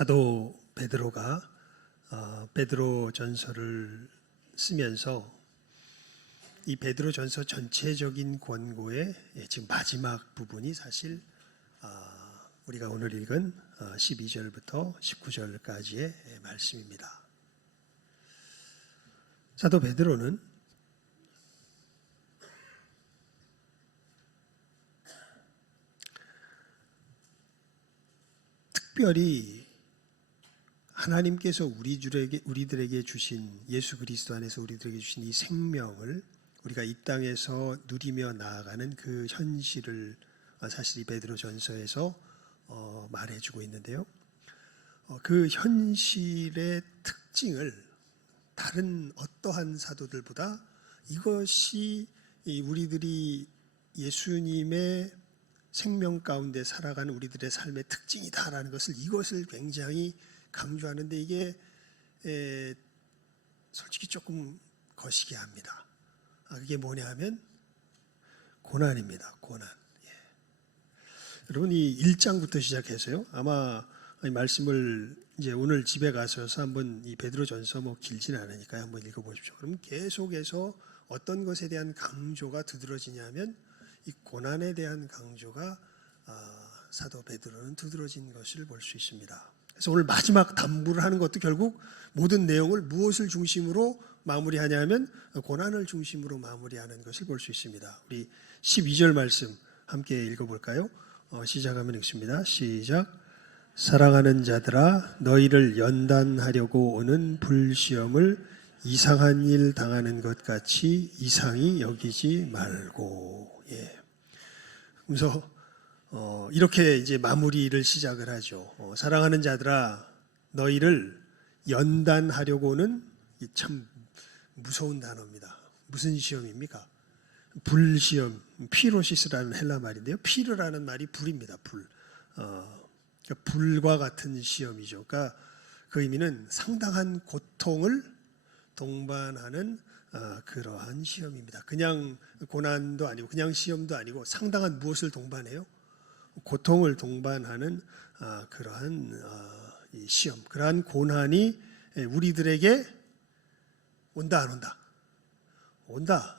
사도 베드로가 베드로 전서를 쓰면서 이 베드로 전서 전체적인 권고의 지금 마지막 부분이 사실 우리가 오늘 읽은 12절부터 19절까지의 말씀입니다. 사도 베드로는 특별히 하나님께서 우리들에게 주신 예수 그리스도 안에서 우리들에게 주신 이 생명을 우리가 이 땅에서 누리며 나아가는 그 현실을 사실 이 베드로 전서에서 말해주고 있는데요. 그 현실의 특징을 다른 어떠한 사도들보다 이것이 우리들이 예수님의 생명 가운데 살아가는 우리들의 삶의 특징이다라는 이것을 굉장히 강조하는데 이게 솔직히 조금 거시기 합니다. 그게 뭐냐 하면 고난입니다. 고난. 여러분 이 1장부터 시작해서요. 아마 이 말씀을 이제 오늘 집에 가셔서 한번 이 베드로전서 길지는 않으니까 한번 읽어보십시오. 그럼 계속해서 어떤 것에 대한 강조가 두드러지냐면 이 고난에 대한 강조가 사도 베드로는 두드러진 것을 볼 수 있습니다. 그래서 오늘 마지막 담부를 하는 것도 결국 모든 내용을 무엇을 중심으로 마무리하냐면 고난을 중심으로 마무리하는 것을 볼 수 있습니다. 우리 12절 말씀 함께 읽어볼까요? 시작하면 읽습니다. 시작. 사랑하는 자들아 너희를 연단하려고 오는 불시험을 이상한 일 당하는 것 같이 이상히 여기지 말고. 그래서 이렇게 이제 마무리를 시작을 하죠. 사랑하는 자들아 너희를 연단하려고는 참 무서운 단어입니다. 무슨 시험입니까? 불시험, 피로시스라는 헬라 말인데요. 피르라는 말이 불입니다. 불. 그러니까 불과 같은 시험이죠. 그러니까 그 의미는 상당한 고통을 동반하는 그러한 시험입니다. 그냥 고난도 아니고 그냥 시험도 아니고 상당한 무엇을 동반해요? 고통을 동반하는 그러한 시험, 그러한 고난이 우리들에게 온다 안 온다? 온다.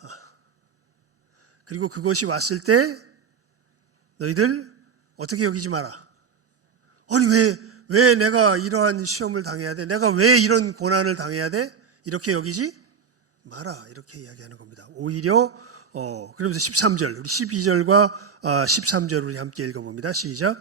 그리고 그것이 왔을 때 너희들 어떻게 여기지 마라. 아니 왜 내가 이러한 시험을 당해야 돼? 내가 왜 이런 고난을 당해야 돼? 이렇게 여기지 마라. 이렇게 이야기하는 겁니다. 오히려 그러면서 13절, 우리 12절과 13절 우리 함께 읽어봅니다. 시작.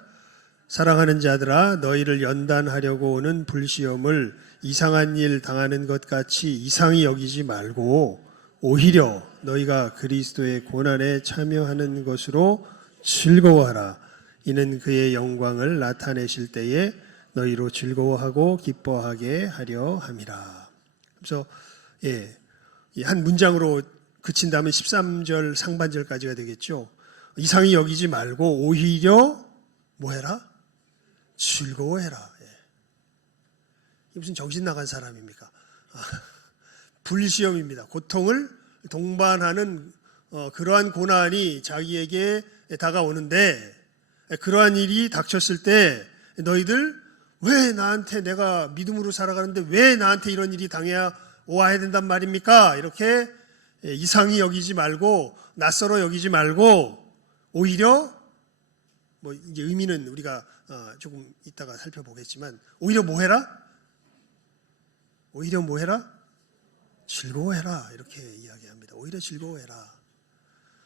사랑하는 자들아 너희를 연단하려고 오는 불시험을 이상한 일 당하는 것 같이 이상히 여기지 말고 오히려 너희가 그리스도의 고난에 참여하는 것으로 즐거워하라. 이는 그의 영광을 나타내실 때에 너희로 즐거워하고 기뻐하게 하려 함이라. 그래서 한 문장으로 그친다면 13절 상반절까지가 되겠죠. 이상히 여기지 말고 오히려 뭐해라? 즐거워해라. 이게 무슨 정신 나간 사람입니까? 불시험입니다. 고통을 동반하는 그러한 고난이 자기에게 다가오는데 그러한 일이 닥쳤을 때 너희들 왜 나한테 내가 믿음으로 살아가는데 왜 나한테 이런 일이 당해야 와야 된단 말입니까? 이렇게 이상히 여기지 말고 낯설어 여기지 말고 오히려 이제 의미는 우리가 조금 이따가 살펴보겠지만 오히려 뭐 해라? 오히려 뭐 해라? 즐거워해라. 이렇게 이야기합니다. 오히려 즐거워해라.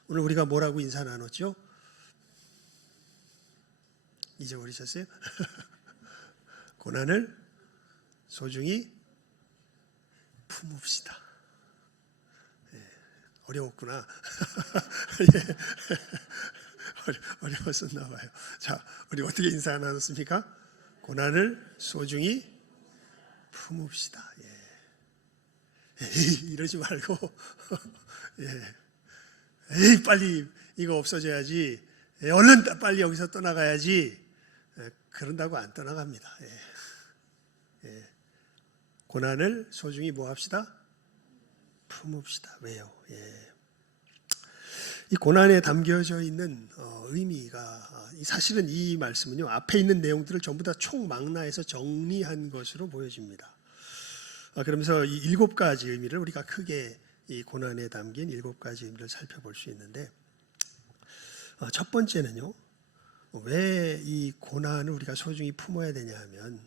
오늘 우리가 뭐라고 인사 나눴죠? 잊어버리셨어요? 고난을 소중히 품읍시다. 어려웠구나. 어려웠었나 봐요. 자, 우리 어떻게 인사 나눴습니까? 고난을 소중히 품읍시다. 에이, 이러지 말고, 에이, 빨리 이거 없어져야지. 얼른 빨리 여기서 떠나가야지. 그런다고 안 떠나갑니다. 고난을 소중히 뭐 합시다? 품읍시다. 왜요? 이 고난에 담겨져 있는 의미가 사실은 이 말씀은요 앞에 있는 내용들을 전부 다 총망라해서 정리한 것으로 보여집니다. 그러면서 이 7가지 의미를 우리가 크게 이 고난에 담긴 7가지 의미를 살펴볼 수 있는데, 첫 번째는요, 왜 이 고난을 우리가 소중히 품어야 되냐 하면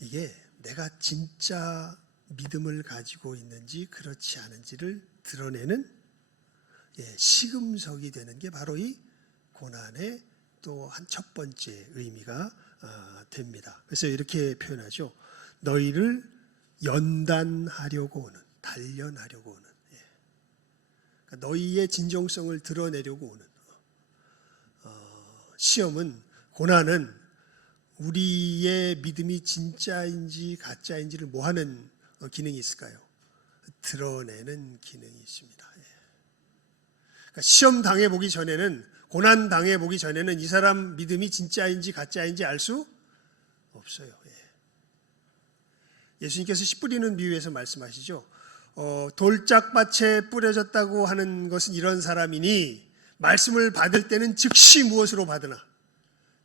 이게 내가 진짜 믿음을 가지고 있는지 그렇지 않은지를 드러내는 시금석이 되는 게 바로 이 고난의 또 한 첫 번째 의미가 됩니다. 그래서 이렇게 표현하죠. 너희를 연단하려고 오는, 단련하려고 오는, 그러니까 너희의 진정성을 드러내려고 오는 시험은, 고난은 우리의 믿음이 진짜인지 가짜인지를 뭐하는 기능이 있을까요? 드러내는 기능이 있습니다. 그러니까 시험 당해보기 전에는, 고난 당해보기 전에는 이 사람 믿음이 진짜인지 가짜인지 알 수 없어요. 예수님께서 씨 뿌리는 비유에서 말씀하시죠. 돌짝밭에 뿌려졌다고 하는 것은 이런 사람이니 말씀을 받을 때는 즉시 무엇으로 받으나?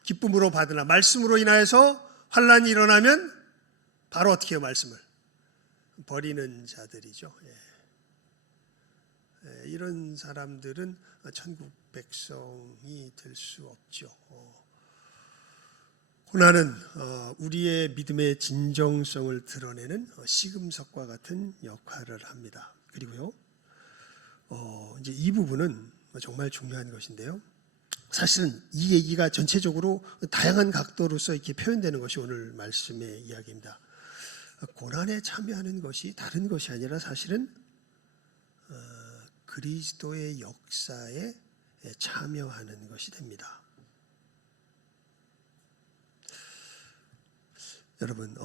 기쁨으로 받으나, 말씀으로 인하여서 환난이 일어나면 바로 어떻게 해요? 말씀을 버리는 자들이죠. 이런 사람들은 천국 백성이 될 수 없죠. 고난은 우리의 믿음의 진정성을 드러내는 시금석과 같은 역할을 합니다. 그리고요, 이제 이 부분은 정말 중요한 것인데요. 사실은 이 얘기가 전체적으로 다양한 각도로서 이렇게 표현되는 것이 오늘 말씀의 이야기입니다. 고난에 참여하는 것이 다른 것이 아니라 사실은 그리스도의 역사에 참여하는 것이 됩니다. 여러분,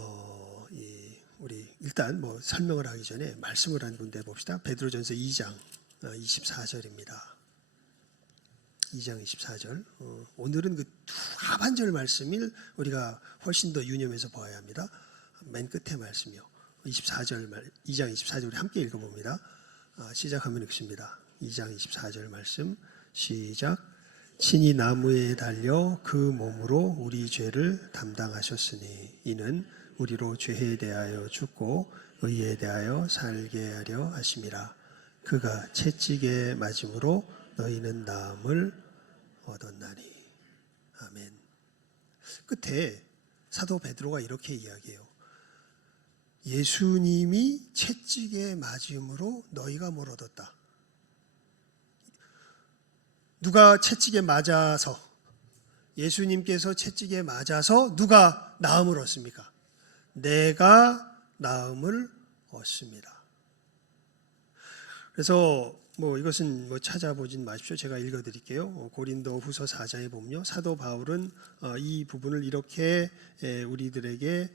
우리 일단 설명을 하기 전에 말씀을 한 군데 봅시다. 베드로전서 2장 24절입니다. 2장 24절. 오늘은 그 하반절 말씀을 우리가 훨씬 더 유념해서 봐야 합니다. 맨 끝에 말씀이요. 2장 24절 우리 함께 읽어봅니다. 시작하면 읽습니다. 2장 24절 말씀 시작. 친히 나무에 달려 그 몸으로 우리 죄를 담당하셨으니 이는 우리로 죄에 대하여 죽고 의에 대하여 살게 하려 하심이라. 그가 채찍에 맞음으로 너희는 나음을 얻었나니. 아멘. 끝에 사도 베드로가 이렇게 이야기해요. 예수님이 채찍에 맞음으로 너희가 뭘 얻었다? 누가 채찍에 맞아서, 예수님께서 채찍에 맞아서 누가 나음을 얻습니까? 내가 나음을 얻습니다. 그래서 이것은 찾아보진 마십시오. 제가 읽어드릴게요. 고린도 후서 4장에 보면요, 사도 바울은 이 부분을 이렇게 우리들에게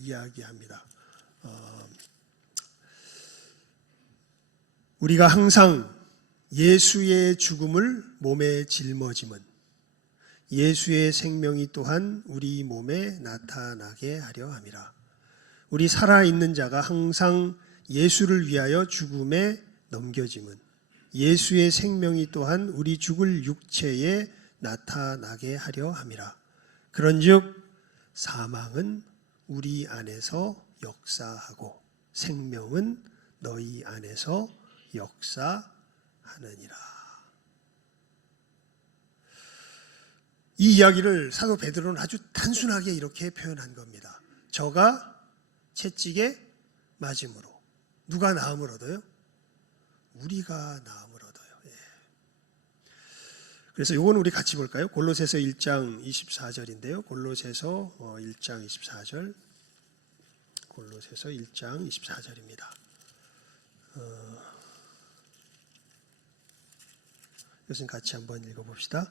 이야기합니다. 우리가 항상 예수의 죽음을 몸에 짊어짐은 예수의 생명이 또한 우리 몸에 나타나게 하려 함이라. 우리 살아있는 자가 항상 예수를 위하여 죽음에 넘겨짐은 예수의 생명이 또한 우리 죽을 육체에 나타나게 하려 함이라. 그런즉 사망은 우리 안에서 역사하고 생명은 너희 안에서 역사하느니라. 이 이야기를 사도 베드로는 아주 단순하게 이렇게 표현한 겁니다. 저가 채찍에 맞음으로 누가 나음을 얻어요? 우리가 나음을 얻어요. 그래서 이거는 우리 같이 볼까요? 골로새서 1장 24절인데요. 골로새서 1장 24절. 골로새서 1장 24절입니다. 이것은 같이 한번 읽어봅시다.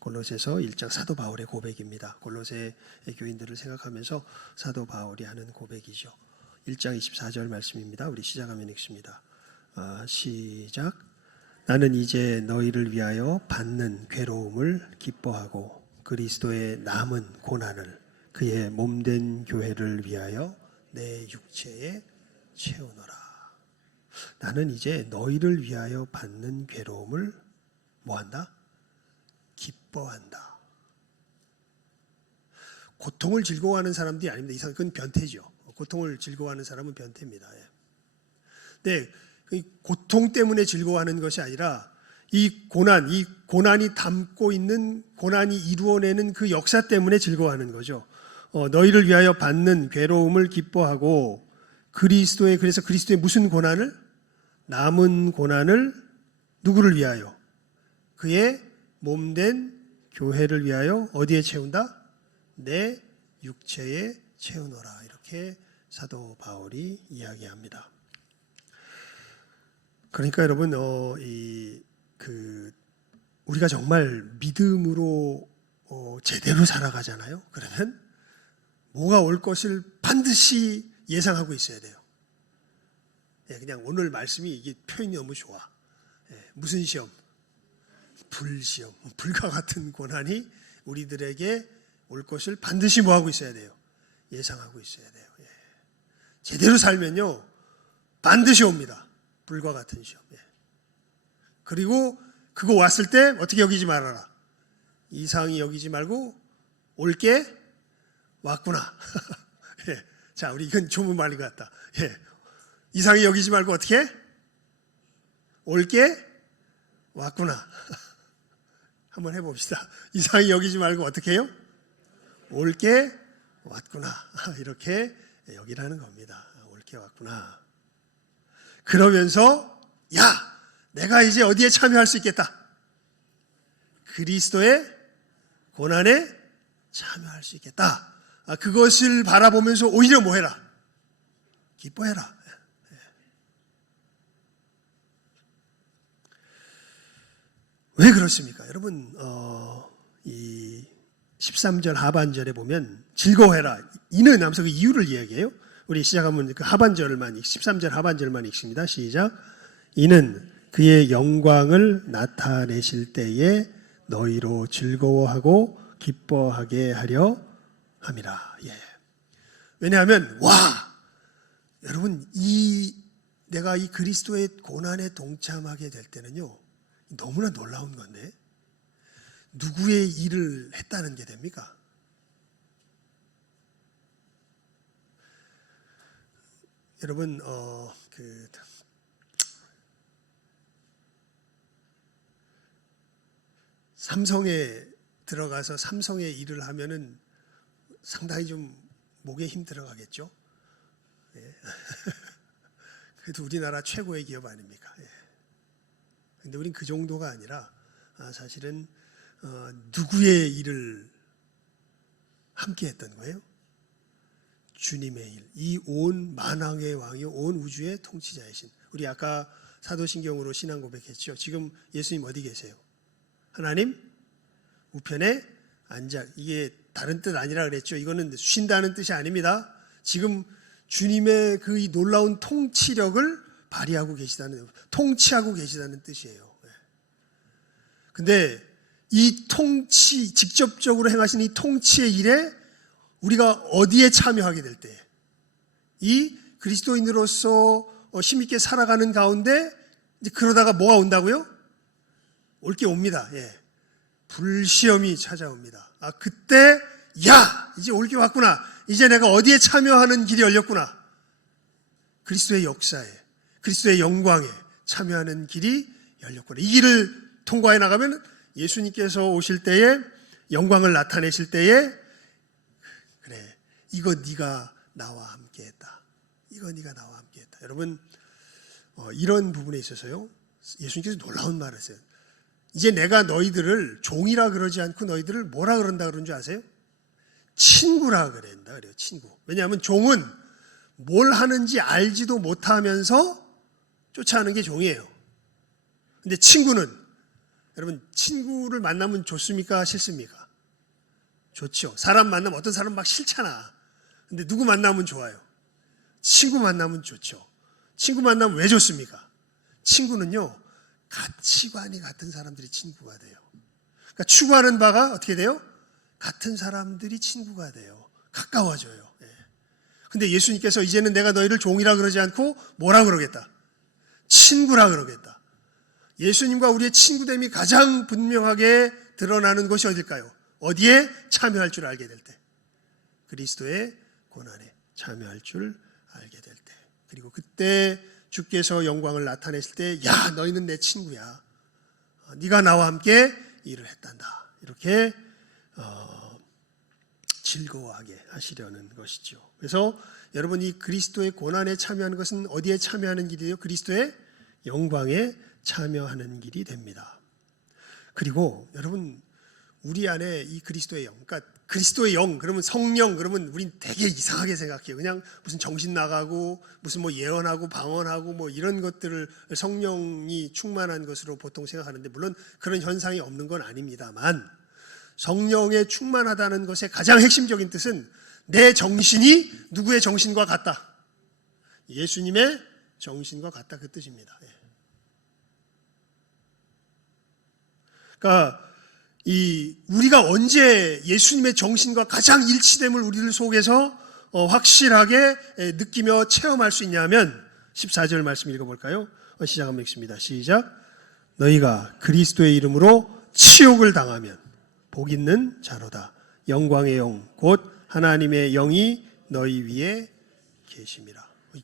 골로새서 1장 사도 바울의 고백입니다. 골로새 교인들을 생각하면서 사도 바울이 하는 고백이죠. 1장 24절 말씀입니다. 우리 시작하면 읽습니다. 시작. 나는 이제 너희를 위하여 받는 괴로움을 기뻐하고 그리스도의 남은 고난을 그의 몸된 교회를 위하여 내 육체에 채우노라. 나는 이제 너희를 위하여 받는 괴로움을 뭐한다? 기뻐한다. 고통을 즐거워하는 사람들이 아닙니다. 그건 변태죠. 고통을 즐거워하는 사람은 변태입니다. 네, 고통 때문에 즐거워하는 것이 아니라 이 고난이 담고 있는, 고난이 이루어내는 그 역사 때문에 즐거워하는 거죠. 너희를 위하여 받는 괴로움을 기뻐하고 그래서 그리스도의 무슨 고난을? 남은 고난을 누구를 위하여? 그의 몸된 교회를 위하여 어디에 채운다? 내 육체에 채우노라. 이렇게 사도 바울이 이야기합니다. 그러니까 여러분, 우리가 정말 믿음으로 제대로 살아가잖아요. 그러면 뭐가 올 것을 반드시 예상하고 있어야 돼요. 그냥 오늘 말씀이 이게 표현이 너무 좋아. 무슨 시험? 불시험. 불과 같은 고난이 우리들에게 올 것을 반드시 뭐하고 있어야 돼요? 예상하고 있어야 돼요. 제대로 살면요 반드시 옵니다. 불과 같은 시험. 그리고 그거 왔을 때 어떻게 여기지 말아라. 이상히 여기지 말고 올게 왔구나. 자, 우리 이건 좋은 말인 것 같다. 이상히 여기지 말고 어떻게? 올게 왔구나. 한번 해봅시다. 이상히 여기지 말고 어떻게 해요? 올게 왔구나. 이렇게 여기라는 겁니다. 올게 왔구나. 그러면서 내가 이제 어디에 참여할 수 있겠다. 그리스도의 고난에 참여할 수 있겠다. 그것을 바라보면서 오히려 뭐 해라? 기뻐해라. 왜 그렇습니까? 여러분, 이 13절 하반절에 보면 즐거워해라. 이는 하면서 그 이유를 이야기해요. 우리 시작하면 그 하반절만, 13절 하반절만 읽습니다. 시작. 이는 그의 영광을 나타내실 때에 너희로 즐거워하고 기뻐하게 하려 함이라. 왜냐하면 여러분 내가 이 그리스도의 고난에 동참하게 될 때는요 너무나 놀라운 건데 누구의 일을 했다는 게 됩니까? 여러분 삼성에 들어가서 삼성의 일을 하면은 상당히 좀 목에 힘 들어가겠죠. 그래도 우리나라 최고의 기업 아닙니까? 근데 우린 그 정도가 아니라 사실은 누구의 일을 함께 했던 거예요? 주님의 일. 이 온 만왕의 왕이요 온 우주의 통치자이신. 우리 아까 사도신경으로 신앙 고백했죠. 지금 예수님 어디 계세요? 하나님 우편에 앉아. 이게 다른 뜻 아니라 그랬죠. 이거는 쉰다는 뜻이 아닙니다. 지금 주님의 그 이 놀라운 통치력을 발휘하고 계시다는, 통치하고 계시다는 뜻이에요. 근데 이 통치, 직접적으로 행하신 이 통치의 일에 우리가 어디에 참여하게 될 때, 이 그리스도인으로서 힘있게 살아가는 가운데 이제 그러다가 뭐가 온다고요? 올 게 옵니다. 불시험이 찾아옵니다. 그때 이제 올 게 왔구나. 이제 내가 어디에 참여하는 길이 열렸구나. 그리스도의 역사에, 그리스도의 영광에 참여하는 길이 열렸구나. 이 길을 통과해 나가면 예수님께서 오실 때에, 영광을 나타내실 때에, 그래, 이거 네가 나와 함께했다. 이거 네가 나와 함께했다. 여러분, 이런 부분에 있어서요, 예수님께서 놀라운 말을 했어요. 이제 내가 너희들을 종이라 그러지 않고 너희들을 뭐라 그런다 그런 줄 아세요? 친구라 그랬다 그래요. 친구. 왜냐하면 종은 뭘 하는지 알지도 못하면서 쫓아가는 게 종이에요. 근데 친구는, 여러분, 친구를 만나면 좋습니까? 싫습니까? 좋죠. 사람 만나면 어떤 사람 막 싫잖아. 근데 누구 만나면 좋아요? 친구 만나면 좋죠. 친구 만나면 왜 좋습니까? 친구는요, 가치관이 같은 사람들이 친구가 돼요. 그러니까 추구하는 바가 어떻게 돼요? 같은 사람들이 친구가 돼요. 가까워져요. 근데 예수님께서 이제는 내가 너희를 종이라 그러지 않고 뭐라 그러겠다? 친구라 그러겠다. 예수님과 우리의 친구됨이 가장 분명하게 드러나는 것이 어딜까요? 어디에 참여할 줄 알게 될 때. 그리스도의 고난에 참여할 줄 알게 될 때. 그리고 그때 주께서 영광을 나타내실 때, 야, 너희는 내 친구야. 네가 나와 함께 일을 했단다. 이렇게 즐거워하게 하시려는 것이죠. 그래서 여러분, 이 그리스도의 고난에 참여하는 것은 어디에 참여하는 길이에요? 그리스도의 영광에 참여하는 길이 됩니다. 그리고 여러분, 우리 안에 이 그리스도의 영, 그러니까 그리스도의 영, 그러면 성령, 그러면 우린 되게 이상하게 생각해요. 그냥 무슨 정신 나가고 무슨 뭐 예언하고 방언하고 뭐 이런 것들을 성령이 충만한 것으로 보통 생각하는데, 물론 그런 현상이 없는 건 아닙니다만, 성령에 충만하다는 것의 가장 핵심적인 뜻은 내 정신이 누구의 정신과 같다. 예수님의 정신과 같다, 그 뜻입니다. 그러니까 우리가 언제 예수님의 정신과 가장 일치됨을 우리들 속에서 확실하게 느끼며 체험할 수 있냐면 14절 말씀 읽어볼까요? 시작 한번 읽습니다. 시작. 너희가 그리스도의 이름으로 치욕을 당하면 복 있는 자로다. 영광의 영 곧 하나님의 영이 너희 위에 계심이라. 이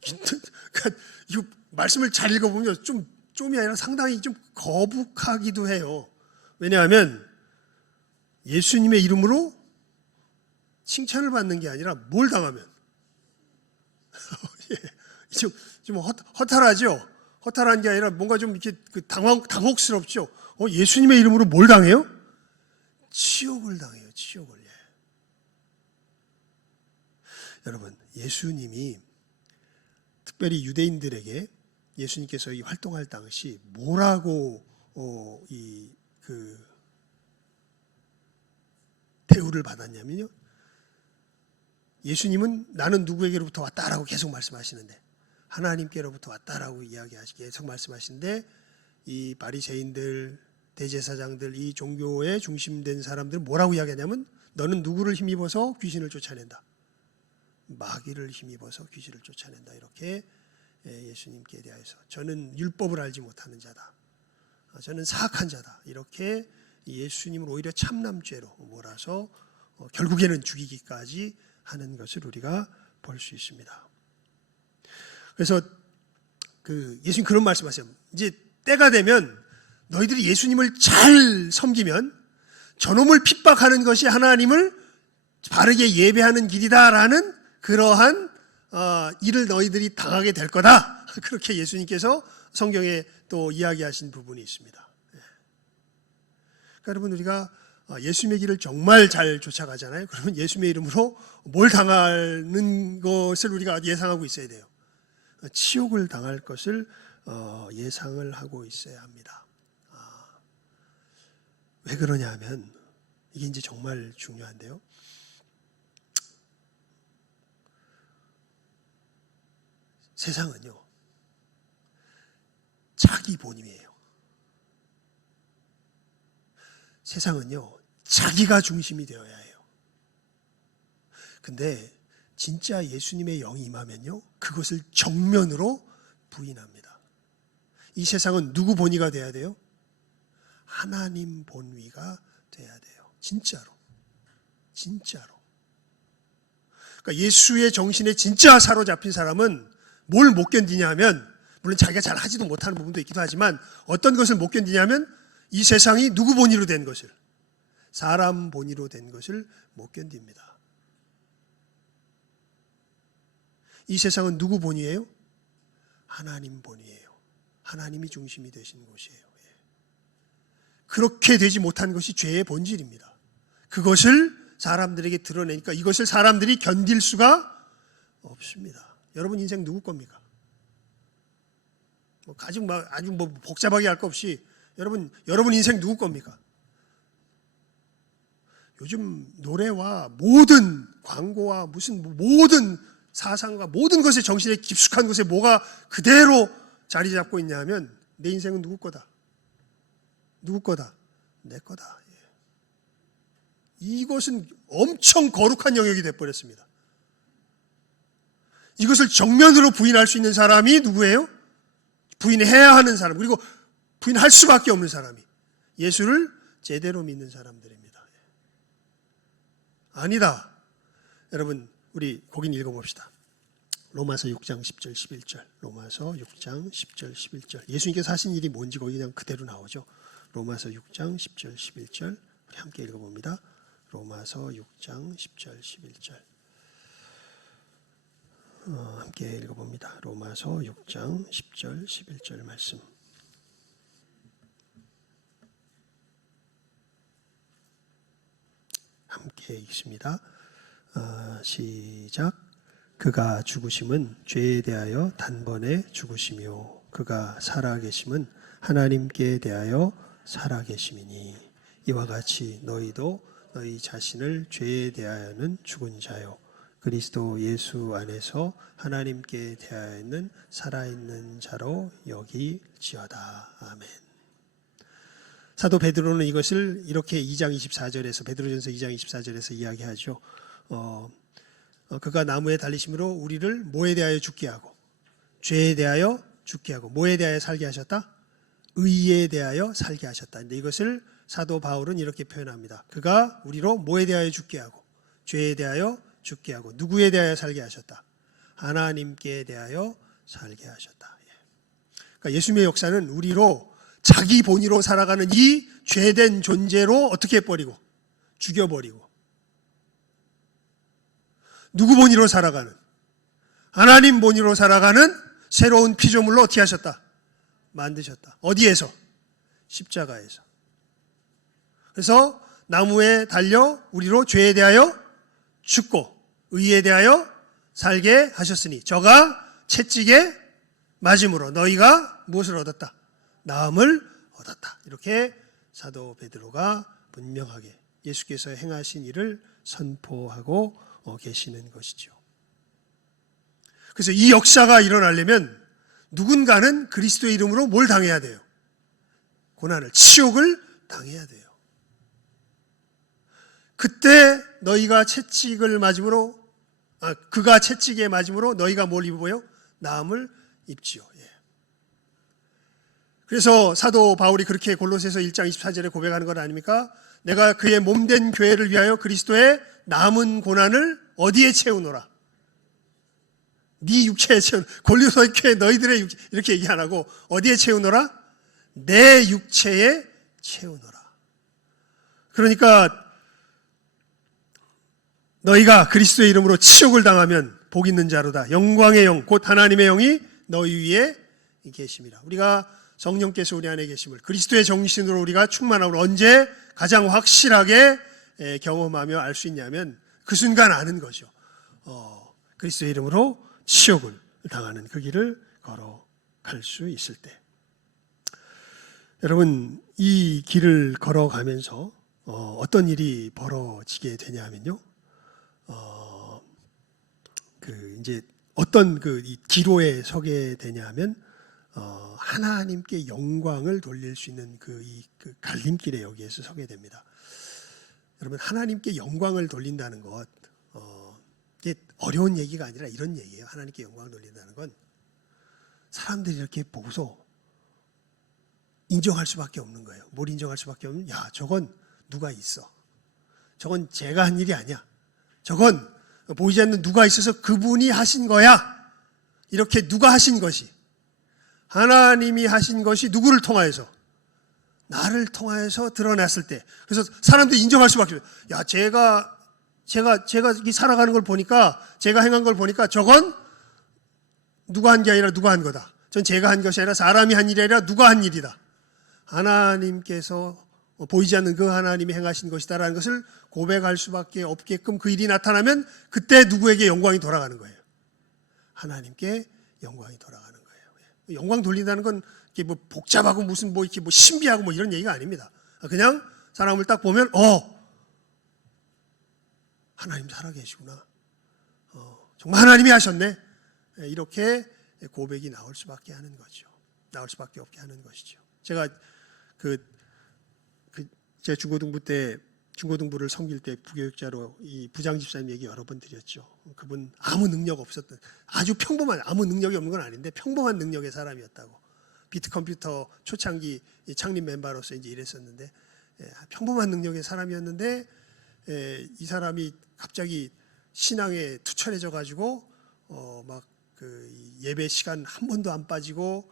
말씀을 잘 읽어보면 좀이 아니라 상당히 좀 거북하기도 해요. 왜냐하면 예수님의 이름으로 칭찬을 받는 게 아니라 뭘 당하면 좀 허탈하죠. 허탈한 게 아니라 뭔가 좀 이렇게 당혹스럽죠. 예수님의 이름으로 뭘 당해요? 치욕을 당해요. 치욕을. 여러분, 예수님이 특별히 유대인들에게 예수님께서 이 활동할 당시 뭐라고 대우를 받았냐면요, 예수님은 나는 누구에게로부터 왔다라고 계속 말씀하시는데, 하나님께로부터 왔다라고 계속 말씀하시는데, 이 바리새인들, 대제사장들, 이 종교의 중심된 사람들은 뭐라고 이야기하냐면, 너는 누구를 힘입어서 귀신을 쫓아낸다. 마귀를 힘입어서 귀신을 쫓아낸다. 이렇게 예수님께 대하여서 저는 율법을 알지 못하는 자다. 저는 사악한 자다. 이렇게 예수님을 오히려 참남죄로 몰아서 결국에는 죽이기까지 하는 것을 우리가 볼 수 있습니다. 그래서 예수님 그런 말씀하세요. 이제 때가 되면 너희들이 예수님을 잘 섬기면 저놈을 핍박하는 것이 하나님을 바르게 예배하는 길이다라는 그러한 일을 너희들이 당하게 될 거다. 그렇게 예수님께서 성경에 또 이야기하신 부분이 있습니다. 그러니까 여러분, 우리가 예수님의 길을 정말 잘 쫓아가잖아요. 그러면 예수님의 이름으로 뭘 당하는 것을 우리가 예상하고 있어야 돼요. 치욕을 당할 것을 예상을 하고 있어야 합니다. 왜 그러냐 하면 이게 이제 정말 중요한데요. 세상은요, 자기 본위예요. 세상은요, 자기가 중심이 되어야 해요. 근데 진짜 예수님의 영이 임하면요, 그것을 정면으로 부인합니다. 이 세상은 누구 본위가 돼야 돼요? 하나님 본위가 돼야 돼요. 진짜로. 그러니까 예수의 정신에 진짜 사로잡힌 사람은 뭘 못 견디냐 하면, 물론 자기가 잘 하지도 못하는 부분도 있기도 하지만 어떤 것을 못 견디냐면 이 세상이 누구 본위로 된 것을, 사람 본위로 된 것을 못 견딥니다. 이 세상은 누구 본위예요? 하나님 본위예요. 하나님이 중심이 되신 곳이에요. 그렇게 되지 못한 것이 죄의 본질입니다. 그것을 사람들에게 드러내니까 이것을 사람들이 견딜 수가 없습니다. 여러분 인생 누구 겁니까? 아주 복잡하게 할 거 없이 여러분 인생 누구 겁니까? 요즘 노래와 모든 광고와 무슨 모든 사상과 모든 것에 정신에 깊숙한 것에 뭐가 그대로 자리 잡고 있냐 하면 내 인생은 누구 거다? 누구 거다? 내 거다. 이것은 엄청 거룩한 영역이 되어버렸습니다. 이것을 정면으로 부인할 수 있는 사람이 누구예요? 부인해야 하는 사람, 그리고 부인할 수밖에 없는 사람이 예수를 제대로 믿는 사람들입니다. 아니다. 여러분, 우리 거긴 읽어봅시다. 로마서 6장 10절 11절. 로마서 6장 10절 11절. 예수님께서 하신 일이 뭔지 거기 그냥 그대로 나오죠. 로마서 6장 10절 11절. 우리 함께 읽어봅니다. 로마서 6장 10절 11절. 함께 읽어봅니다. 로마서 6장 10절 11절 말씀. 함께 읽습니다. 시작. 그가 죽으심은 죄에 대하여 단번에 죽으시며 그가 살아계심은 하나님께 대하여 살아계심이니 이와 같이 너희도 너희 자신을 죄에 대하여는 죽은 자요 그리스도 예수 안에서 하나님께 대하여는 살아있는 자로 여기지어다. 아멘. 사도 베드로는 이것을 이렇게 2장 24절에서 베드로전서 2장 24절에서 이야기하죠. 그가 나무에 달리심으로 우리를 뭐에 대하여 죽게 하고 죄에 대하여 죽게 하고 뭐에 대하여 살게 하셨다? 의에 대하여 살게 하셨다. 근데 이것을 사도 바울은 이렇게 표현합니다. 그가 우리로 뭐에 대하여 죽게 하고 죄에 대하여 죽게 하고 누구에 대하여 살게 하셨다? 하나님께 대하여 살게 하셨다. 그러니까 예수님의 역사는 우리로 자기 본위로 살아가는 이 죄된 존재로 어떻게 해버리고 죽여버리고 누구 본위로 살아가는 하나님 본위로 살아가는 새로운 피조물로 어떻게 하셨다? 만드셨다. 어디에서? 십자가에서. 그래서 나무에 달려 우리로 죄에 대하여 죽고 의에 대하여 살게 하셨으니 저가 채찍에 맞음으로 너희가 무엇을 얻었다? 나음을 얻었다. 이렇게 사도 베드로가 분명하게 예수께서 행하신 일을 선포하고 계시는 것이죠. 그래서 이 역사가 일어나려면 누군가는 그리스도의 이름으로 뭘 당해야 돼요? 고난을, 치욕을 당해야 돼요. 그때 너희가 채찍을 맞음으로 그가 채찍에 맞음으로 너희가 뭘 입어요? 나음을 입지요. 그래서 사도 바울이 그렇게 골로새서 1장 24절에 고백하는 것 아닙니까? 내가 그의 몸된 교회를 위하여 그리스도의 남은 고난을 어디에 채우노라? 네 육체에 채우노라. 골로새 교회 너희들의 육체 이렇게 얘기 안 하고 어디에 채우노라? 내 육체에 채우노라. 그러니까 너희가 그리스도의 이름으로 치욕을 당하면 복 있는 자로다. 영광의 영 곧 하나님의 영이 너희 위에 계심이라. 우리가 성령께서 우리 안에 계심을 그리스도의 정신으로 우리가 충만함을 언제 가장 확실하게 경험하며 알 수 있냐면 그 순간 아는 거죠. 그리스도의 이름으로 치욕을 당하는 그 길을 걸어갈 수 있을 때. 여러분 이 길을 걸어가면서 어떤 일이 벌어지게 되냐면요. 이제 어떤 이 기로에 서게 되냐면 하나님께 영광을 돌릴 수 있는 그 갈림길에 여기에서 서게 됩니다. 여러분 하나님께 영광을 돌린다는 것 이게 어려운 얘기가 아니라 이런 얘기예요. 하나님께 영광을 돌린다는 건 사람들이 이렇게 보고서 인정할 수밖에 없는 거예요. 뭘 인정할 수밖에 없는? 야, 저건 누가 있어. 저건 제가 한 일이 아니야. 저건 보이지 않는 누가 있어서 그분이 하신 거야. 이렇게 누가 하신 것이 하나님이 하신 것이 누구를 통하여서? 나를 통하여서 드러났을 때. 그래서 사람들이 인정할 수밖에 없어요. 야, 제가 살아가는 걸 보니까 제가 행한 걸 보니까 저건 누가 한 게 아니라 누가 한 거다. 전 제가 한 것이 아니라 사람이 한 일이 아니라 누가 한 일이다. 하나님께서 보이지 않는 그 하나님이 행하신 것이다라는 것을 고백할 수밖에 없게끔 그 일이 나타나면 그때 누구에게 영광이 돌아가는 거예요? 하나님께 영광이 돌아가는 거예요. 영광 돌린다는 건 이게 뭐 복잡하고 무슨 뭐 이렇게 뭐 신비하고 뭐 이런 얘기가 아닙니다. 그냥 사람을 딱 보면 하나님 살아계시구나. 정말 하나님이 하셨네. 이렇게 고백이 나올 수밖에 하는 거죠. 나올 수밖에 없게 하는 것이죠. 제가 제 중고등부를 섬길 때 부교육자로 이 부장 집사님 얘기 여러 번 드렸죠. 그분 아무 능력 없었던 아주 평범한 아무 능력이 없는 건 아닌데 평범한 능력의 사람이었다고. 비트컴퓨터 초창기 창립 멤버로서 이제 일했었는데 평범한 능력의 사람이었는데 이 사람이 갑자기 신앙에 투철해져 가지고 막 그 예배 시간 한 번도 안 빠지고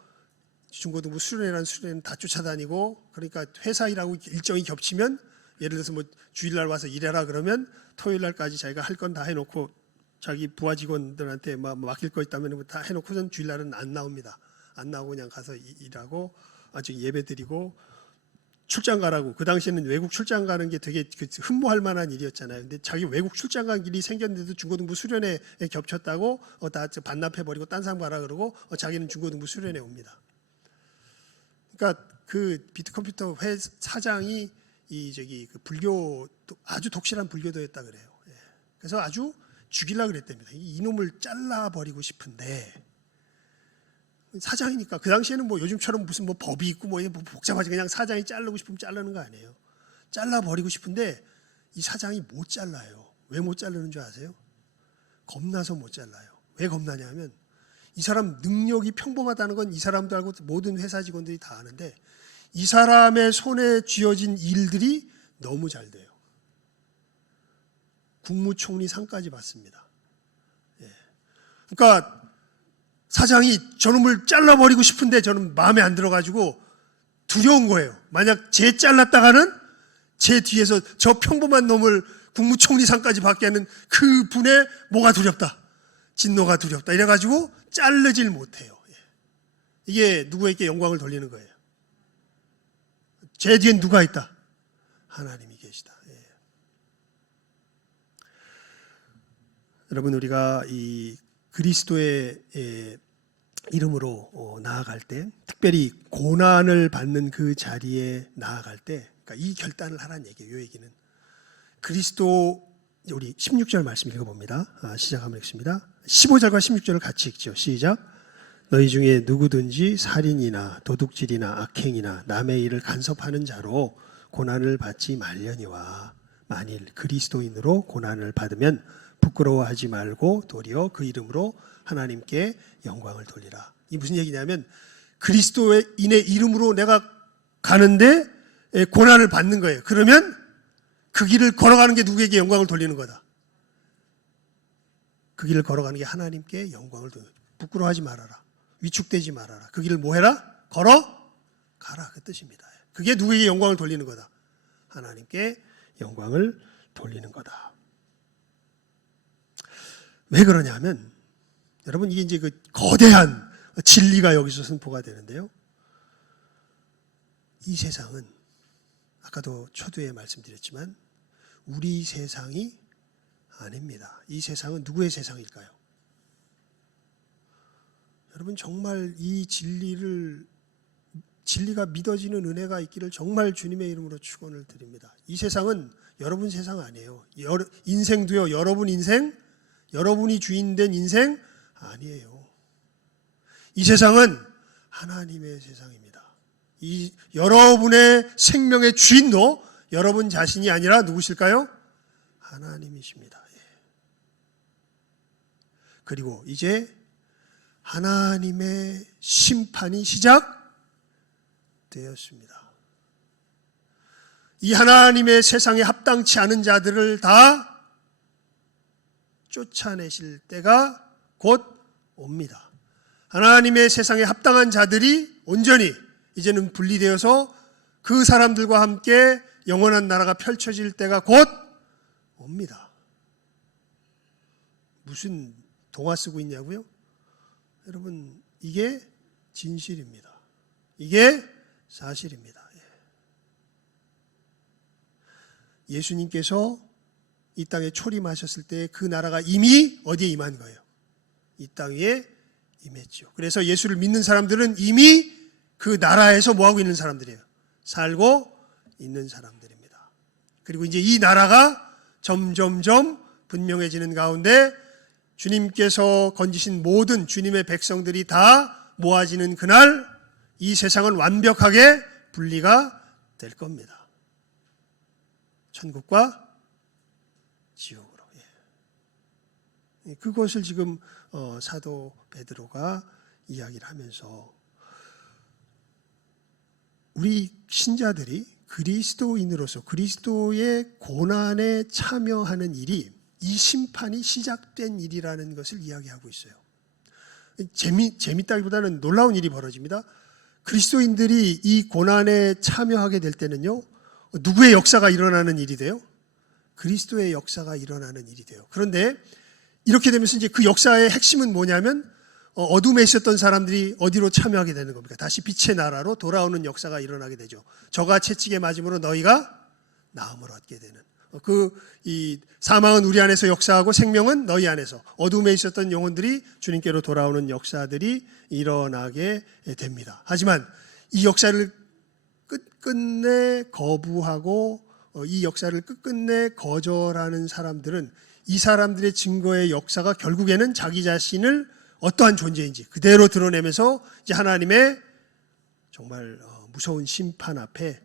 중고등부 수련회라는 수련회는 다 쫓아다니고 그러니까 회사 일하고 일정이 겹치면 예를 들어서 뭐 주일날 와서 일해라 그러면 토요일날까지 자기가 할 건 다 해놓고 자기 부하 직원들한테 막 맡길 거 있다면 다 해놓고선 주일날은 안 나옵니다. 안 나오고 그냥 가서 일하고 아직 예배 드리고 출장 가라고. 그 당시에는 외국 출장 가는 게 되게 흠모할 만한 일이었잖아요. 근데 자기 외국 출장 간 일이 생겼는데도 중고등부 수련회에 겹쳤다고 다 반납해버리고 딴 사람 가라 그러고 자기는 중고등부 수련회 옵니다. 그러니까 그 비트컴퓨터 회 사장이 그 불교 아주 독실한 불교도였다 그래요. 그래서 아주 죽이려고 그랬답니다. 이놈을 잘라버리고 싶은데 사장이니까 그 당시에는 뭐 요즘처럼 무슨 뭐 법이 있고 뭐 복잡하지 그냥 사장이 자르고 싶으면 자르는 거 아니에요. 잘라버리고 싶은데 이 사장이 못 잘라요. 왜 못 자르는 줄 아세요? 겁나서 못 잘라요. 왜 겁나냐면 이 사람 능력이 평범하다는 건 이 사람도 알고 모든 회사 직원들이 다 아는데 이 사람의 손에 쥐어진 일들이 너무 잘 돼요. 국무총리 상까지 받습니다. 그러니까 사장이 저놈을 잘라버리고 싶은데 저는 마음에 안 들어가지고 두려운 거예요. 만약 쟤 잘랐다가는 제 뒤에서 저 평범한 놈을 국무총리 상까지 받게 하는 그 분의 뭐가 두렵다. 진노가 두렵다. 이래가지고 자르질 못해요. 이게 누구에게 영광을 돌리는 거예요. 제 뒤엔 누가 있다? 하나님이 계시다. 여러분 우리가 이 그리스도의 이름으로 나아갈 때 특별히 고난을 받는 그 자리에 나아갈 때 그러니까 이 결단을 하라는 얘기예요. 이 얘기는 그리스도 우리 16절 말씀 읽어봅니다. 시작하면 읽습니다. 15절과 16절을 같이 읽죠. 시작. 너희 중에 누구든지 살인이나 도둑질이나 악행이나 남의 일을 간섭하는 자로 고난을 받지 말려니와 만일 그리스도인으로 고난을 받으면 부끄러워하지 말고 도리어 그 이름으로 하나님께 영광을 돌리라. 이 무슨 얘기냐면 그리스도인의 이름으로 내가 가는데 고난을 받는 거예요. 그러면 그 길을 걸어가는 게 누구에게 영광을 돌리는 거다. 그 길을 걸어가는 게 하나님께 영광을 돌리는 거다. 부끄러워하지 말아라. 위축되지 말아라. 그 길을 뭐 해라? 걸어가라. 그 뜻입니다. 그게 누구에게 영광을 돌리는 거다. 하나님께 영광을 돌리는 거다. 왜 그러냐면 여러분 이게 이제 그 거대한 진리가 여기서 선포가 되는데요. 이 세상은 아까도 초두에 말씀드렸지만 우리 세상이 아닙니다. 이 세상은 누구의 세상일까요? 여러분 정말 이 진리가 믿어지는 은혜가 있기를 정말 주님의 이름으로 축원을 드립니다. 이 세상은 여러분 세상 아니에요. 인생도요. 여러분 인생, 여러분이 주인된 인생 아니에요. 이 세상은 하나님의 세상입니다. 이 여러분의 생명의 주인도 여러분 자신이 아니라 누구실까요? 하나님이십니다. 그리고 이제 하나님의 심판이 시작되었습니다. 이 하나님의 세상에 합당치 않은 자들을 다 쫓아내실 때가 곧 옵니다. 하나님의 세상에 합당한 자들이 온전히 이제는 분리되어서 그 사람들과 함께 영원한 나라가 펼쳐질 때가 곧 옵니다. 무슨 동화 쓰고 있냐고요? 여러분 이게 진실입니다. 이게 사실입니다. 예수님께서 이 땅에 초림하셨을 때 그 나라가 이미 어디에 임한 거예요? 이 땅 위에 임했죠. 그래서 예수를 믿는 사람들은 이미 그 나라에서 뭐하고 있는 사람들이에요? 살고 있는 사람들입니다. 그리고 이제 이 나라가 점점점 분명해지는 가운데 주님께서 건지신 모든 주님의 백성들이 다 모아지는 그날 이 세상은 완벽하게 분리가 될 겁니다. 천국과 지옥으로. 그것을 지금 사도 베드로가 이야기를 하면서 우리 신자들이 그리스도인으로서 그리스도의 고난에 참여하는 일이 이 심판이 시작된 일이라는 것을 이야기하고 있어요. 재밌다기보다는 놀라운 일이 벌어집니다. 그리스도인들이 이 고난에 참여하게 될 때는요, 누구의 역사가 일어나는 일이 돼요? 그리스도의 역사가 일어나는 일이 돼요. 그런데 이렇게 되면서 이제 그 역사의 핵심은 뭐냐면 어둠에 있었던 사람들이 어디로 참여하게 되는 겁니까? 다시 빛의 나라로 돌아오는 역사가 일어나게 되죠. 저가 채찍에 맞음으로 너희가 나음을 얻게 되는. 이 사망은 우리 안에서 역사하고 생명은 너희 안에서, 어둠에 있었던 영혼들이 주님께로 돌아오는 역사들이 일어나게 됩니다. 하지만 이 역사를 끝끝내 거부하고 이 역사를 끝끝내 거절하는 사람들은 이 사람들의 증거의 역사가 결국에는 자기 자신을 어떠한 존재인지 그대로 드러내면서 이제 하나님의 정말 무서운 심판 앞에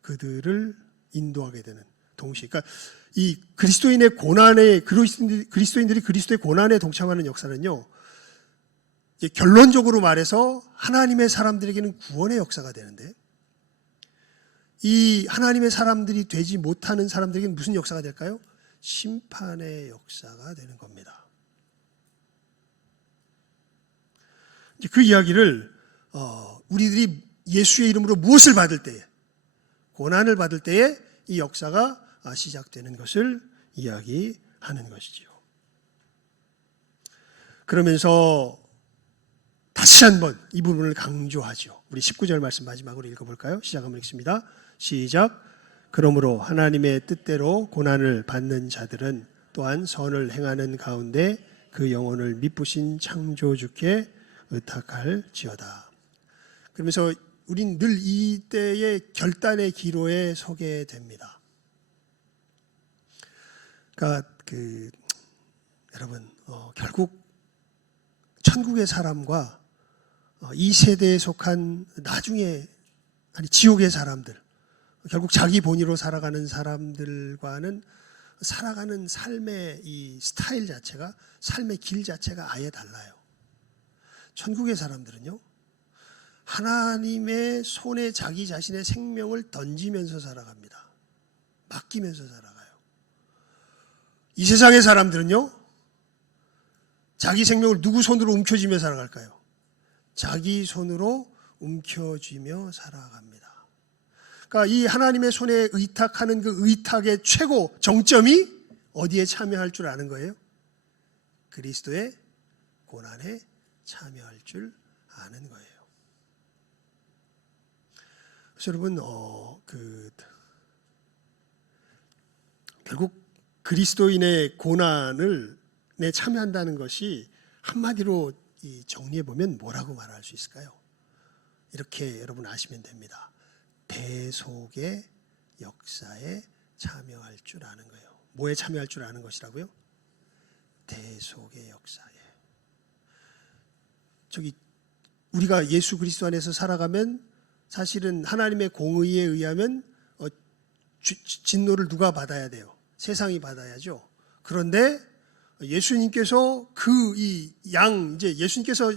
그들을 인도하게 되는 동시에, 그러니까 이 그리스도인의 고난에 그리스도인들이 그리스도의 고난에 동참하는 역사는요, 결론적으로 말해서 하나님의 사람들에게는 구원의 역사가 되는데, 이 하나님의 사람들이 되지 못하는 사람들에게는 무슨 역사가 될까요? 심판의 역사가 되는 겁니다. 그 이야기를 우리들이 예수의 이름으로 무엇을 받을 때에, 고난을 받을 때에 이 역사가 시작되는 것을 이야기하는 것이지요. 그러면서 다시 한번 이 부분을 강조하죠. 우리 19절 말씀 마지막으로 읽어볼까요? 시작 한번 읽습니다. 시작. 그러므로 하나님의 뜻대로 고난을 받는 자들은 또한 선을 행하는 가운데 그 영혼을 미쁘신 창조주께 의탁할지어다. 그러면서 우린 늘 이때의 결단의 기로에 서게 됩니다. 그러니까 여러분 결국 천국의 사람과 이 세대에 속한 나중에 지옥의 사람들, 결국 자기 본의로 살아가는 사람들과는 살아가는 삶의 이 스타일 자체가, 삶의 길 자체가 아예 달라요. 천국의 사람들은요, 하나님의 손에 자기 자신의 생명을 던지면서 살아갑니다. 맡기면서 살아가요. 이 세상의 사람들은요, 자기 생명을 누구 손으로 움켜쥐며 살아갈까요? 자기 손으로 움켜쥐며 살아갑니다. 그러니까 이 하나님의 손에 의탁하는 그 의탁의 최고 정점이 어디에 참여할 줄 아는 거예요? 그리스도의 고난에 참여할 줄 아는 거예요. 그래서 여러분 결국 그리스도인의 고난에 참여한다는 것이 한마디로 정리해 보면 뭐라고 말할 수 있을까요? 이렇게 여러분 아시면 됩니다. 대속의 역사에 참여할 줄 아는 거예요. 뭐에 참여할 줄 아는 것이라고요? 대속의 역사에. 우리가 예수 그리스도 안에서 살아가면 사실은 하나님의 공의에 의하면 진노를 누가 받아야 돼요? 세상이 받아야죠. 그런데 예수님께서 이제 예수님께서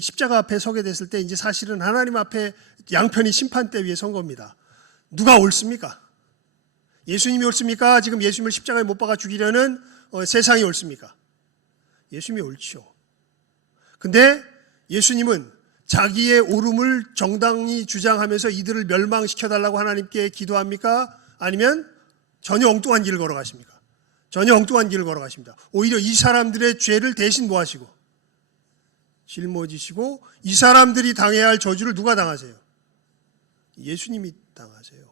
십자가 앞에 서게 됐을 때 이제 사실은 하나님 앞에 양편이 심판대 위에 선 겁니다. 누가 옳습니까? 예수님이 옳습니까? 지금 예수님을 십자가에 못 박아 죽이려는 세상이 옳습니까? 예수님이 옳죠. 근데 예수님은 자기의 옳음을 정당히 주장하면서 이들을 멸망시켜달라고 하나님께 기도합니까? 아니면 전혀 엉뚱한 길을 걸어가십니까? 전혀 엉뚱한 길을 걸어가십니다. 오히려 이 사람들의 죄를 대신 뭐 하시고? 짊어지시고 이 사람들이 당해야 할 저주를 누가 당하세요? 예수님이 당하세요.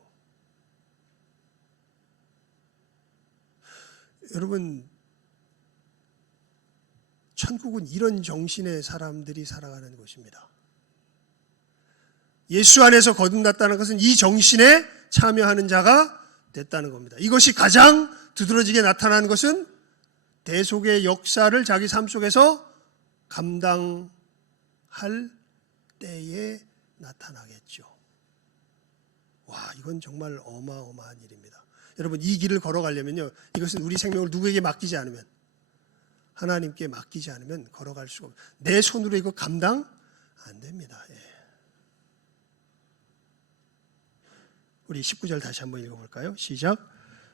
여러분, 천국은 이런 정신의 사람들이 살아가는 곳입니다. 예수 안에서 거듭났다는 것은 이 정신에 참여하는 자가 됐다는 겁니다. 이것이 가장 두드러지게 나타나는 것은 대속의 역사를 자기 삶 속에서 감당할 때에 나타나겠죠. 와, 이건 정말 어마어마한 일입니다. 여러분, 이 길을 걸어가려면요, 이것은 우리 생명을 누구에게 맡기지 않으면, 하나님께 맡기지 않으면 걸어갈 수가 없어요. 내 손으로 이거 감당 안 됩니다. 예. 우리 19절 다시 한번 읽어볼까요? 시작.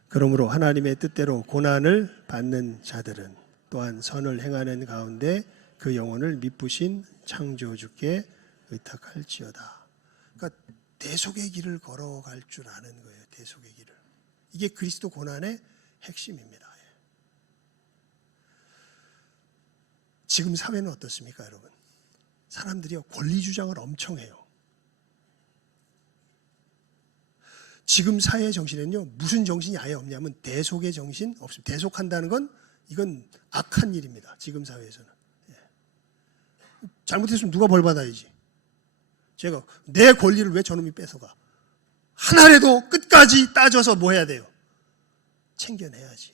그러므로 하나님의 뜻대로 고난을 받는 자들은 또한 선을 행하는 가운데 그 영혼을 미쁘신 창조주께 의탁할지어다. 그러니까 대속의 길을 걸어갈 줄 아는 거예요. 대속의 길을. 이게 그리스도 고난의 핵심입니다. 지금 사회는 어떻습니까, 여러분? 사람들이 권리 주장을 엄청 해요. 지금 사회의 정신에는요, 무슨 정신이 아예 없냐면 대속의 정신 없습니다. 대속한다는 건 이건 악한 일입니다. 지금 사회에서는. 잘못했으면 누가 벌 받아야지. 제가 내 권리를 왜 저놈이 뺏어가? 하나라도 끝까지 따져서 뭐 해야 돼요? 챙겨내야지.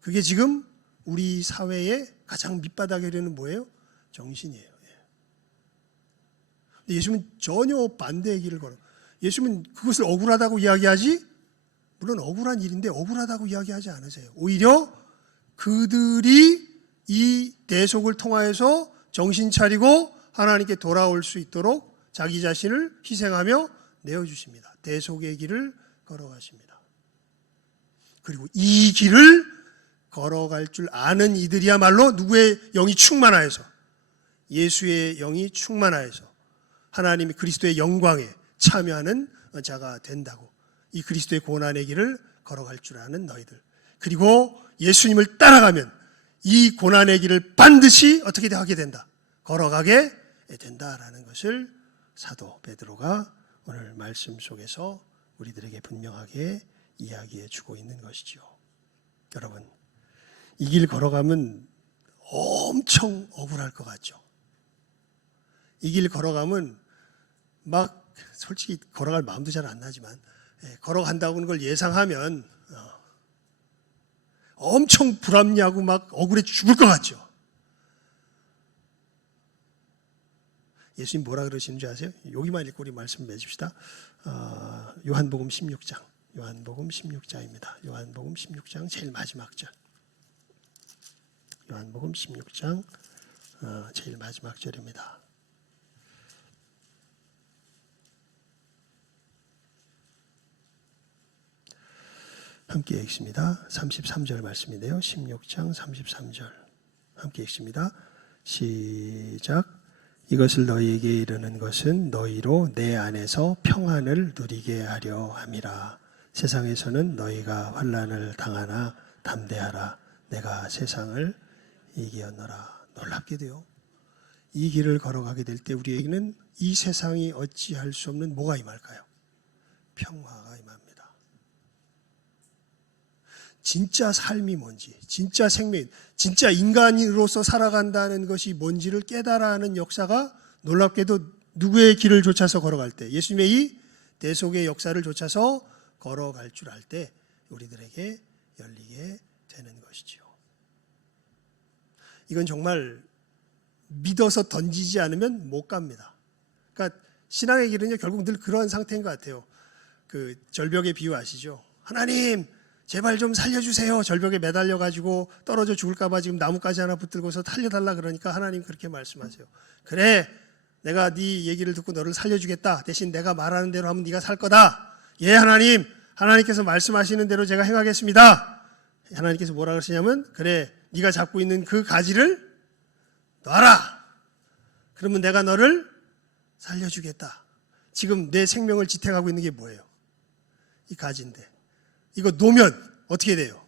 그게 지금 우리 사회의 가장 밑바닥이라는 뭐예요? 정신이에요. 예수님은 전혀 반대의 길을 걸어. 예수님은 그것을 억울하다고 이야기하지, 물론 억울한 일인데 억울하다고 이야기하지 않으세요. 오히려 그들이 이 대속을 통하여서 정신 차리고 하나님께 돌아올 수 있도록 자기 자신을 희생하며 내어주십니다. 대속의 길을 걸어가십니다. 그리고 이 길을 걸어갈 줄 아는 이들이야말로 누구의 영이 충만하여서, 예수의 영이 충만하여서 하나님이 그리스도의 영광에 참여하는 자가 된다고. 이 그리스도의 고난의 길을 걸어갈 줄 아는 너희들, 그리고 예수님을 따라가면 이 고난의 길을 반드시 어떻게 하게 된다? 걸어가게 된다라는 것을 사도 베드로가 오늘 말씀 속에서 우리들에게 분명하게 이야기해 주고 있는 것이죠. 여러분, 이 길 걸어가면 엄청 억울할 것 같죠? 이 길 걸어가면 막 솔직히 걸어갈 마음도 잘 안 나지만 걸어간다고 하는 걸 예상하면 엄청 불합리하고 막 억울해 죽을 것 같죠? 예수님 뭐라 그러시는 줄 아세요? 여기만 읽고 우리 말씀 맺읍시다. 요한복음 16장, 요한복음 16장입니다. 요한복음 16장 제일 마지막 절. 요한복음 16장 제일 마지막 절입니다. 함께 읽습니다. 33절 말씀인데요. 16장 33절 함께 읽습니다. 시작. 이것을 너희에게 이르는 것은 너희로 내 안에서 평안을 누리게 하려 함이라. 세상에서는 너희가 환난을 당하나 담대하라. 내가 세상을 이기었노라. 놀랍게도요, 이 길을 걸어가게 될 때 우리에게는 이 세상이 어찌할 수 없는 뭐가 임할까요? 평화가 임합니다. 진짜 삶이 뭔지, 진짜 생명, 진짜 인간으로서 살아간다는 것이 뭔지를 깨달아 하는 역사가 놀랍게도 누구의 길을 좇아서 걸어갈 때, 예수님의 이 대속의 역사를 좇아서 걸어갈 줄 알 때 우리들에게 열리게 되는 것이지요. 이건 정말 믿어서 던지지 않으면 못 갑니다. 그러니까 신앙의 길은요, 결국 늘 그런 상태인 것 같아요. 그 절벽의 비유 아시죠? 하나님 제발 좀 살려주세요. 절벽에 매달려가지고 떨어져 죽을까봐 지금 나뭇가지 하나 붙들고서 살려달라 그러니까 하나님 그렇게 말씀하세요. 그래, 내가 네 얘기를 듣고 너를 살려주겠다. 대신 내가 말하는 대로 하면 네가 살 거다. 예, 하나님, 하나님께서 말씀하시는 대로 제가 행하겠습니다. 하나님께서 뭐라 그러시냐면, 그래, 네가 잡고 있는 그 가지를 놔라. 그러면 내가 너를 살려주겠다. 지금 내 생명을 지탱하고 있는 게 뭐예요? 이 가지인데. 이거 놓으면 어떻게 돼요?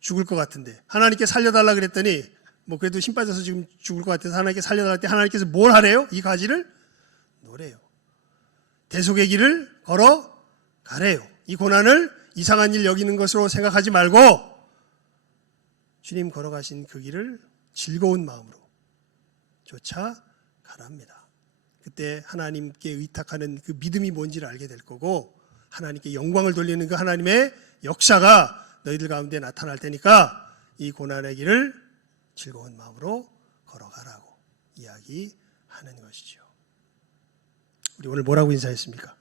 죽을 것 같은데 하나님께 살려달라 그랬더니 뭐 그래도 힘 빠져서 지금 죽을 것 같아서 하나님께 살려달라 때 하나님께서 뭘 하래요? 이 가지를 놓으래요. 대속의 길을 걸어가래요. 이 고난을 이상한 일 여기는 것으로 생각하지 말고 주님 걸어가신 그 길을 즐거운 마음으로 쫓아가랍니다. 그때 하나님께 의탁하는 그 믿음이 뭔지를 알게 될 거고, 하나님께 영광을 돌리는 그 하나님의 역사가 너희들 가운데 나타날 테니까 이 고난의 길을 즐거운 마음으로 걸어가라고 이야기하는 것이죠. 우리 오늘 뭐라고 인사했습니까?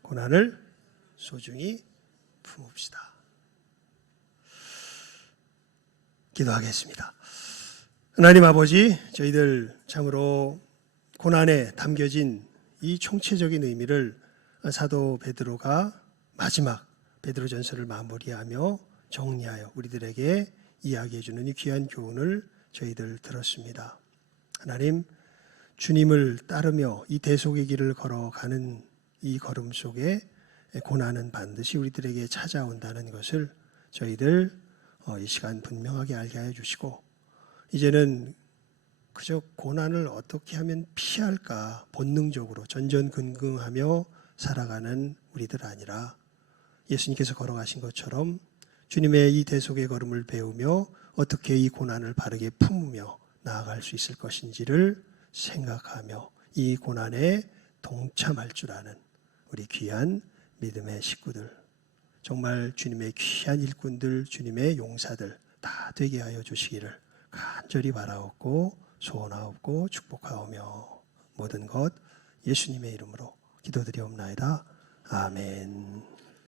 고난을 소중히 품읍시다. 기도하겠습니다. 하나님 아버지, 저희들 참으로 고난에 담겨진 이 총체적인 의미를 사도 베드로가 마지막 베드로전서를 마무리하며 정리하여 우리들에게 이야기해 주는 이 귀한 교훈을 저희들 들었습니다. 하나님, 주님을 따르며 이 대속의 길을 걸어가는 이 걸음 속에 고난은 반드시 우리들에게 찾아온다는 것을 저희들 이 시간 분명하게 알게 하여 주시고, 이제는 그저 고난을 어떻게 하면 피할까 본능적으로 전전긍긍하며 살아가는 우리들 아니라 예수님께서 걸어가신 것처럼 주님의 이 대속의 걸음을 배우며 어떻게 이 고난을 바르게 품으며 나아갈 수 있을 것인지를 생각하며 이 고난에 동참할 줄 아는 우리 귀한 믿음의 식구들, 정말 주님의 귀한 일꾼들, 주님의 용사들 다 되게 하여 주시기를 간절히 바라옵고 소원하옵고 축복하오며 모든 것 예수님의 이름으로 기도드리옵나이다. 아멘.